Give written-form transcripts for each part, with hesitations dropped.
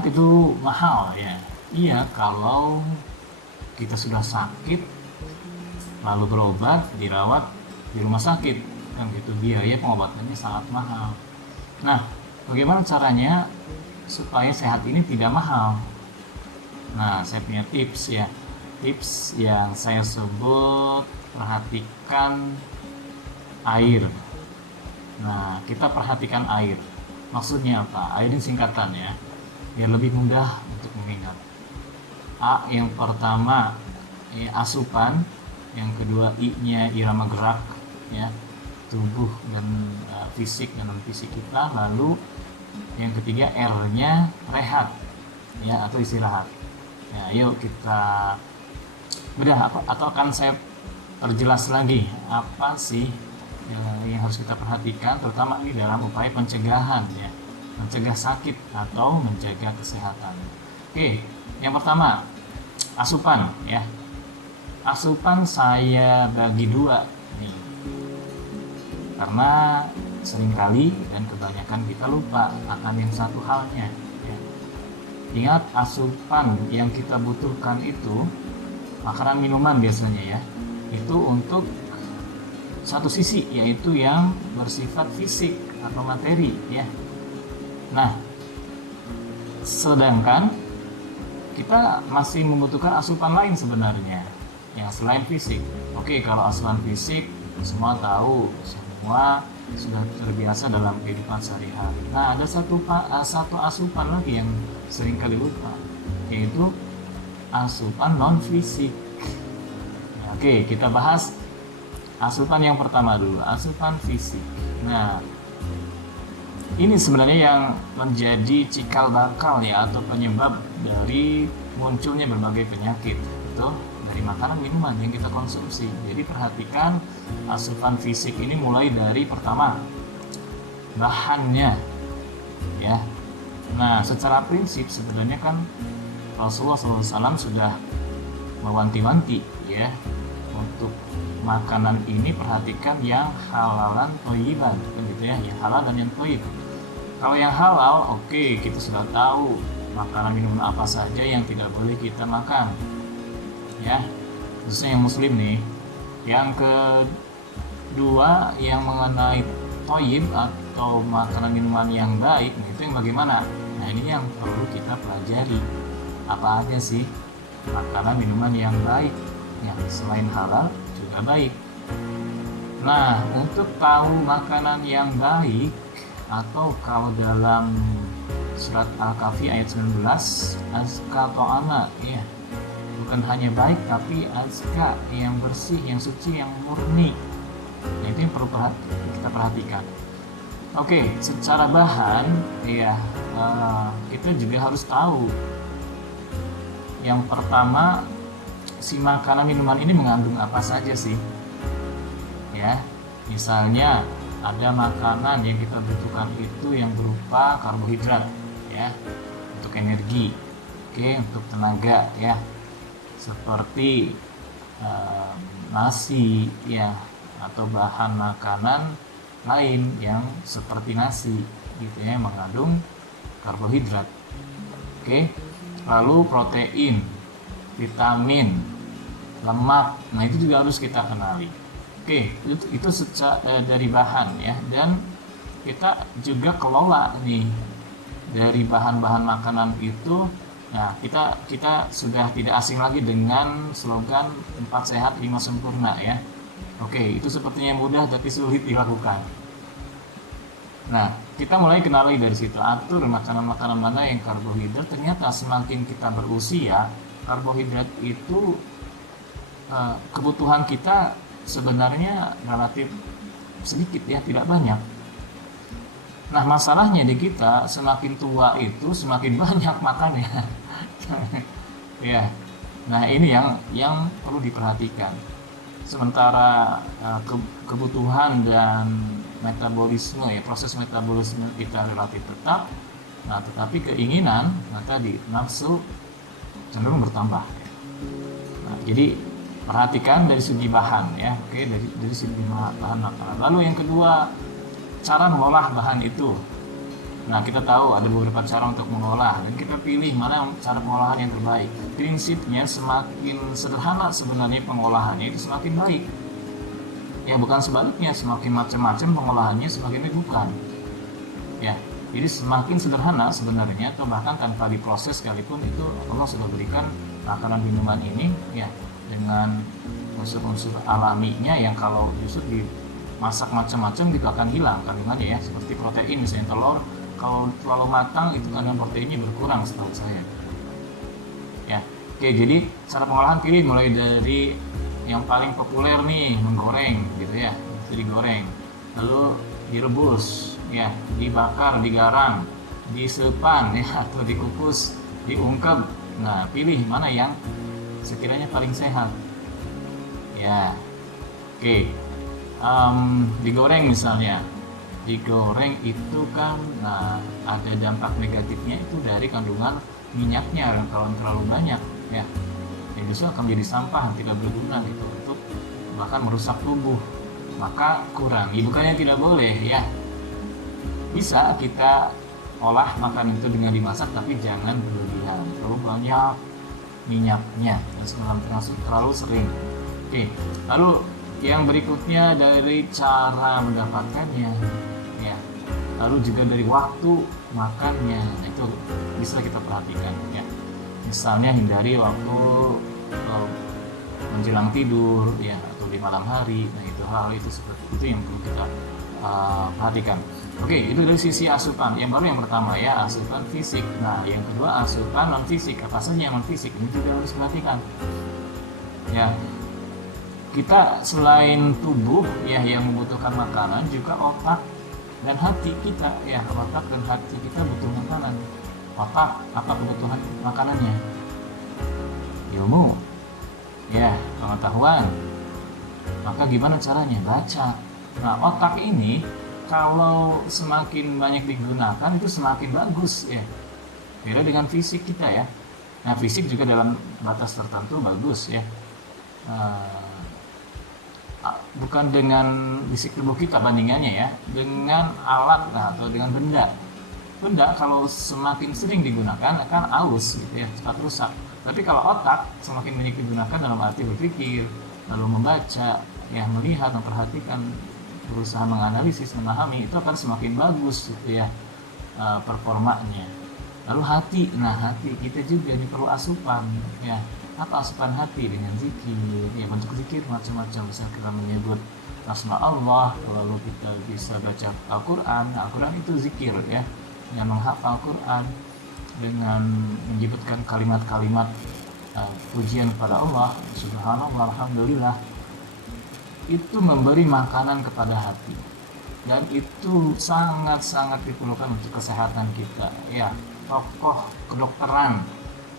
sehat itu mahal ya. Iya, kalau kita sudah sakit lalu berobat, dirawat di rumah sakit, kan gitu, biaya pengobatannya sangat mahal. Nah, bagaimana caranya supaya sehat ini tidak mahal? Nah, saya punya tips ya. Tips yang saya sebut perhatikan air. Nah, kita perhatikan air. Maksudnya apa? Air ini singkatan ya, biar lebih mudah untuk mengingat. A yang pertama asupan, yang kedua I-nya irama gerak ya, tubuh dan fisik dan non fisik kita, lalu yang ketiga R-nya rehat ya atau istirahat. Ya, yuk kita bedah atau akan saya perjelas lagi apa sih yang harus kita perhatikan, terutama ini dalam upaya pencegahan ya, mencegah sakit atau menjaga kesehatan. Oke, yang pertama asupan ya. Asupan saya bagi dua nih, karena seringkali dan kebanyakan kita lupa akan yang satu halnya ya. Ingat, asupan yang kita butuhkan itu makanan minuman biasanya ya, itu untuk satu sisi, yaitu yang bersifat fisik atau materi ya. Nah, sedangkan kita masih membutuhkan asupan lain sebenarnya yang selain fisik. Oke, kalau asupan fisik semua tahu, semua sudah terbiasa dalam kehidupan sehari-hari. Nah, ada satu asupan lagi yang sering kali lupa, yaitu asupan non fisik. Oke, kita bahas asupan yang pertama dulu, asupan fisik. Nah, ini sebenarnya yang menjadi cikal bakal ya, atau penyebab dari munculnya berbagai penyakit itu dari makanan minuman yang kita konsumsi. Jadi perhatikan asupan fisik ini mulai dari pertama bahannya ya. Nah, secara prinsip sebenarnya kan Rasulullah SAW sudah mewanti-wanti ya, untuk makanan ini perhatikan yang halalan thayyiban, kan gitu ya, yang halal dan yang thayyib. Kalau yang halal, oke, kita sudah tahu makanan minuman apa saja yang tidak boleh kita makan ya, khususnya yang muslim nih. Yang kedua, yang mengenai thayyib atau makanan minuman yang baik, itu yang bagaimana? Nah, ini yang perlu kita pelajari, apa aja sih makanan minuman yang baik yang selain halal juga baik. Nah, untuk tahu makanan yang baik, atau kalau dalam surat Al-Kahfi ayat 19, azka to'ama ya, bukan hanya baik tapi azka, yang bersih, yang suci, yang murni. Nah, itu yang perlu kita perhatikan. Oke, secara bahan ya, kita juga harus tahu. Yang pertama, si makanan minuman ini mengandung apa saja sih ya. Misalnya ada makanan yang kita butuhkan itu yang berupa karbohidrat ya, untuk energi, oke, untuk tenaga ya, seperti nasi ya, atau bahan makanan lain yang seperti nasi gitu ya, mengandung karbohidrat. Oke, lalu protein, vitamin, lemak, nah itu juga harus kita kenali. Oke, itu dari bahan ya, dan kita juga kelola nih dari bahan-bahan makanan itu. Nah, kita sudah tidak asing lagi dengan slogan 4 sehat 5 sempurna ya. Oke, itu sepertinya mudah tapi sulit dilakukan. Nah, kita mulai kenali dari situ, atur makanan-makanan mana yang karbohidrat. Ternyata semakin kita berusia, karbohidrat itu kebutuhan kita sebenarnya relatif sedikit ya, tidak banyak. Nah, masalahnya di kita semakin tua itu semakin banyak makannya. Ya. Nah, ini yang perlu diperhatikan. Sementara kebutuhan dan metabolisme ya, proses metabolisme kita relatif tetap. Nah, tetapi keinginan, nah tadi nafsu cenderung bertambah. Nah, jadi perhatikan dari segi bahan ya, oke, dari segi bahan makanan. Lalu yang kedua, cara mengolah bahan itu. Nah, kita tahu ada beberapa cara untuk mengolah dan kita pilih mana cara pengolahan yang terbaik. Prinsipnya semakin sederhana sebenarnya pengolahannya itu semakin baik. Ya, bukan sebaliknya, semakin macam-macam pengolahannya semakin baik, bukan. Ya, jadi semakin sederhana sebenarnya atau bahkan tanpa diproses sekalipun itu Allah sudah berikan makanan minuman ini ya dengan unsur-unsur alaminya yang kalau justru dimasak macam-macam itu akan hilang kandungannya ya, seperti protein misalnya telur kalau terlalu matang itu kandungan proteinnya berkurang setahu saya ya. Oke, jadi cara pengolahan pilih mulai dari yang paling populer nih, menggoreng gitu ya, itu digoreng lalu direbus ya, dibakar, digarang, disepan ya, atau dikukus, diungkep. Nah, pilih mana yang sekiranya paling sehat ya. Oke, digoreng misalnya, digoreng itu kan ada dampak negatifnya itu dari kandungan minyaknya kalau terlalu banyak ya, yang justru akan menjadi sampah tidak berguna gitu untuk bahkan merusak tubuh. Maka kurangi, bukannya tidak boleh ya, bisa kita olah makan itu dengan dimasak tapi jangan berlebihan, terlalu banyak minyaknya terlalu sering. Oke, lalu yang berikutnya dari cara mendapatkannya ya, lalu juga dari waktu makannya, itu bisa kita perhatikan ya. Misalnya hindari waktu menjelang tidur ya, atau di malam hari. Nah, itu hal itu seperti itu yang perlu kita perhatikan. Oke, itu dari sisi asupan. Yang baru yang pertama ya, asupan fisik. Nah, yang kedua asupan non fisik. Apa saja yang non fisik ini juga harus perhatikan ya. Kita selain tubuh ya yang membutuhkan makanan, juga otak dan hati kita ya, otak dan hati kita butuh makanan. Otak apa kebutuhan makanannya? Ilmu ya, pengetahuan. Maka gimana caranya? Baca. Nah, otak ini kalau semakin banyak digunakan itu semakin bagus ya, beda dengan fisik kita ya. Nah, fisik juga dalam batas tertentu bagus ya, bukan dengan fisik tubuh kita bandingannya ya, dengan alat atau dengan benda kalau semakin sering digunakan akan aus gitu ya, cepat rusak. Tapi kalau otak semakin banyak digunakan dalam arti berpikir, lalu membaca ya, melihat, memperhatikan, berusaha menganalisis, memahami, itu akan semakin bagus gitu ya performanya. Lalu hati, nah hati kita juga ini perlu asupan ya. Apa asupan hati? Dengan zikir ya, bentuk zikir macam-macam, bisa kita menyebut asma Allah, lalu kita bisa baca Al-Quran. Nah, Al-Quran itu zikir ya, dengan menghafal Al-Quran, dengan menyebutkan kalimat-kalimat pujian kepada Allah, subhanallah, alhamdulillah, itu memberi makanan kepada hati, dan itu sangat-sangat diperlukan untuk kesehatan kita ya. Tokoh kedokteran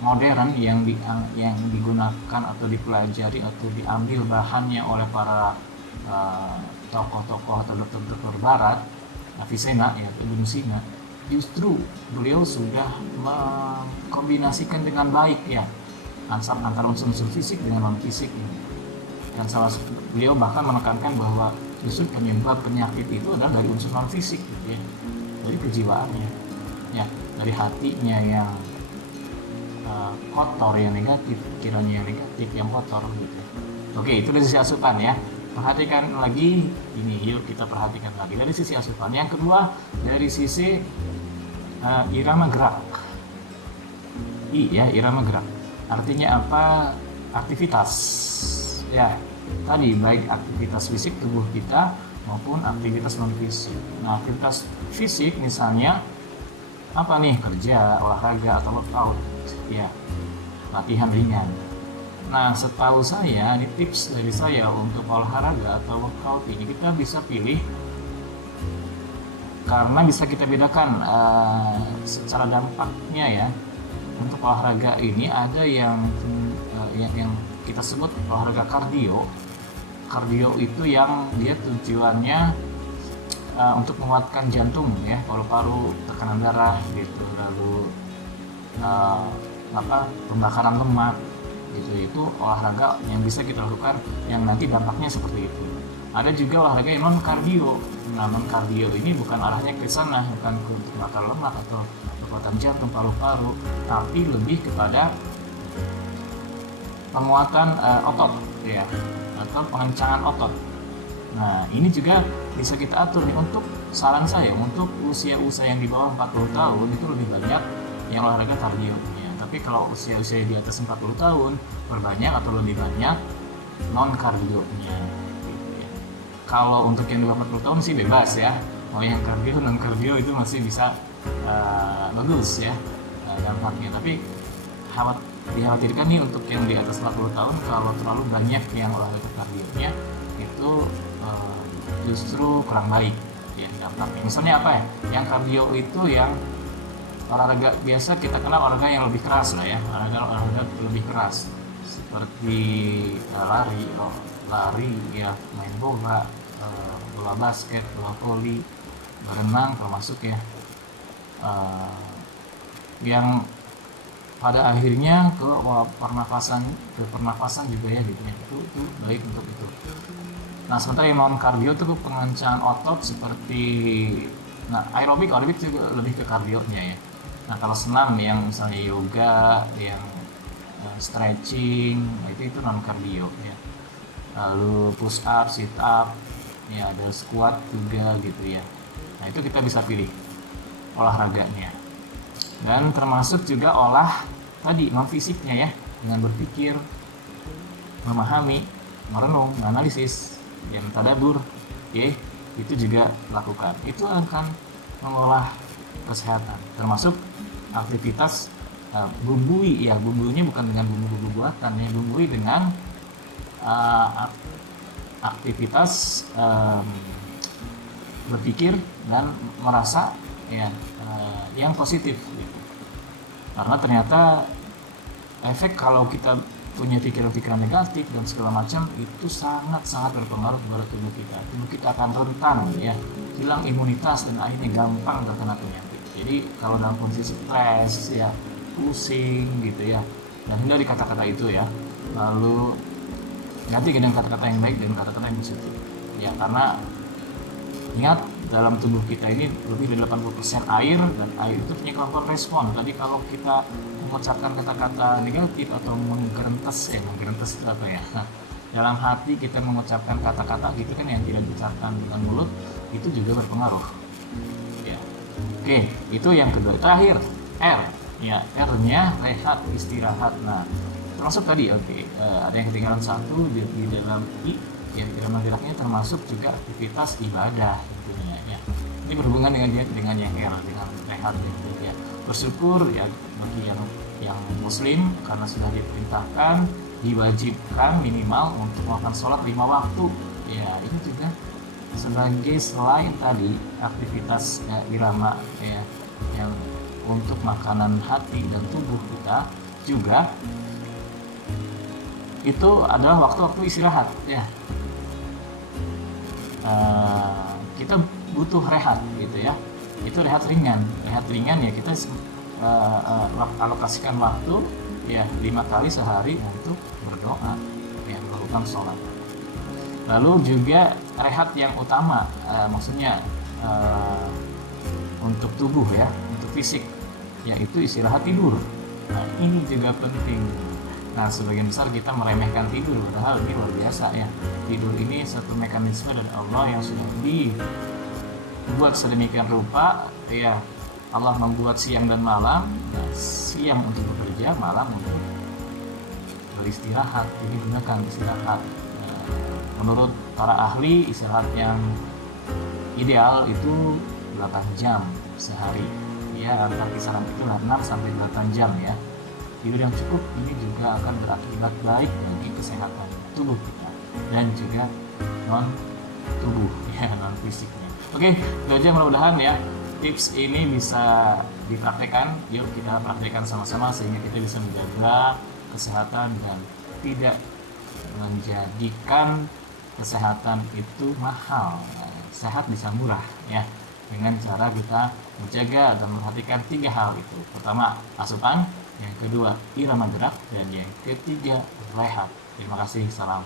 modern yang digunakan atau dipelajari atau diambil bahannya oleh para tokoh-tokoh atau dokter-dokter barat, Avicenna ya, Ibnu Sina, justru beliau sudah mengkombinasikan dengan baik ya antara unsur-unsur fisik dengan non fisik ini. Dan beliau bahkan menekankan bahwa justru penyebab penyakit itu adalah dari unsur non fisik gitu ya, dari kejiwaannya ya, dari hatinya yang kotor, yang negatif, pikirannya yang negatif, yang kotor gitu. Oke, itu dari sisi asupan ya. Perhatikan lagi ini, yuk kita perhatikan lagi dari sisi asupan. Yang kedua dari sisi irama gerak. Iya, irama gerak. Artinya apa? Aktivitas. Ya, tadi baik aktivitas fisik tubuh kita maupun aktivitas non fisik. Nah, aktivitas fisik misalnya apa nih? Kerja, olahraga atau workout ya, latihan ringan. Nah, setahu saya ini tips dari saya untuk olahraga atau workout ini kita bisa pilih karena bisa kita bedakan secara dampaknya ya. Untuk olahraga ini ada yang kita sebut olahraga kardio. Kardio itu yang dia tujuannya untuk menguatkan jantung ya, paru-paru, tekanan darah gitu, lalu pembakaran lemak gitu. Itu olahraga yang bisa kita lakukan yang nanti dampaknya seperti itu. Ada juga olahraga yang non kardio Nah, non kardio ini bukan arahnya ke sana, bukan ke untuk bakar lemak atau kekuatan jantung, paru-paru, tapi lebih kepada penguatan otot ya, atau pengencangan otot. Nah, ini juga bisa kita atur nih. Untuk saran saya, untuk usia-usia yang di bawah 40 tahun itu lebih banyak yang olahraga kardio ya. Tapi kalau usia-usia di atas 40 tahun, perbanyak atau lebih banyak non kardionya gitu ya. Kalau untuk yang di bawah 40 tahun sih bebas ya. Mau yang kardio, non kardio itu masih bisa bagus ya dampaknya. Tapi dikhawatirkan nih untuk yang di atas 40 tahun, kalau terlalu banyak yang olahraga kardionya itu justru kurang baik ya dampaknya. Misalnya apa ya? Yang kardio itu yang olahraga biasa kita kenal olahraga yang lebih keras lah ya, olahraga lebih keras seperti lari ya, main bola, bola basket, bola voli, berenang termasuk ya, yang pada akhirnya ke pernafasan juga ya gitu ya, itu baik untuk itu. Nah, sementara yang non kardio itu pengencangan otot seperti aerobik juga lebih ke kardionya ya. Nah, kalau senam yang misalnya yoga, yang stretching, itu non kardio ya. Lalu push up, sit up, ya ada squat juga gitu ya. Nah, itu kita bisa pilih olahraganya. Dan termasuk juga tadi non fisiknya ya, dengan berpikir, memahami, merenung, menganalisis, yang tadabur, itu juga lakukan. Itu akan mengolah kesehatan, termasuk aktivitas bumbui ya, bumbunya bukan dengan bumbu-bumbu buatan ya, bumbui dengan aktivitas berpikir dan merasa ya yang positif gitu. Karena ternyata efek kalau kita punya pikiran-pikiran negatif dan segala macam itu sangat-sangat berpengaruh kepada tubuh kita. Tubuh kita akan rentan ya, hilang imunitas dan akhirnya gampang terkena penyakit. Jadi kalau dalam kondisi stres ya, pusing gitu ya, dan hindari kata-kata itu ya. Lalu ganti dengan kata-kata yang baik dan kata-kata yang positif. Ya, karena ingat dalam tubuh kita ini lebih dari 80% air, dan air itu punya kemampuan respon. Tadi kalau kita mengucapkan kata-kata negatif atau menggerentas itu apa ya? Nah, dalam hati kita mengucapkan kata-kata gitu kan yang tidak diucapkan dengan mulut, itu juga berpengaruh. Ya. Oke, itu yang kedua. Terakhir, R. Ya, R-nya rehat, istirahat. Nah, termasuk tadi ada yang ketinggalan satu di dalam I, yang dalam geraknya termasuk juga aktivitas ibadah gitu ya. Ini berhubungan dengan yang R, dengan rehat gitu ya. Bersyukur ya bagi yang muslim karena sudah diperintahkan, diwajibkan minimal untuk melakukan sholat 5 waktu ya. Ini juga sebagai selain tadi aktivitas irama ya, yang untuk makanan hati dan tubuh kita, juga itu adalah waktu-waktu istirahat ya. Kita butuh rehat gitu ya. Itu rehat ringan ya, kita alokasikan waktu ya 5 kali sehari untuk berdoa ya, melakukan sholat. Lalu juga rehat yang utama, maksudnya untuk tubuh ya, untuk fisik, yaitu istirahat tidur. Nah, ini juga penting. Nah, sebagian besar kita meremehkan tidur, padahal ini luar biasa ya. Tidur ini satu mekanisme dari Allah yang sudah dibuat sedemikian rupa ya. Allah membuat siang dan malam, nah, siang untuk bekerja, malam untuk beristirahat. Jadi gunakan istirahat. Menurut para ahli, istirahat yang ideal itu 8 jam sehari ya, antara kisaran itu 6 sampai 8 jam ya. Tidur yang cukup ini juga akan berakibat baik bagi kesehatan tubuh kita dan juga non tubuh ya, non fisiknya. Oke, itu aja, mudah-mudahan ya tips ini bisa dipraktekkan. Yuk kita praktekkan sama-sama sehingga kita bisa menjaga kesehatan dan tidak menjadikan kesehatan itu mahal. Sehat bisa murah ya, dengan cara kita menjaga dan memperhatikan 3 hal itu. Pertama, asupan, yang kedua irama gerak, dan yang ketiga rehat. Terima kasih, salam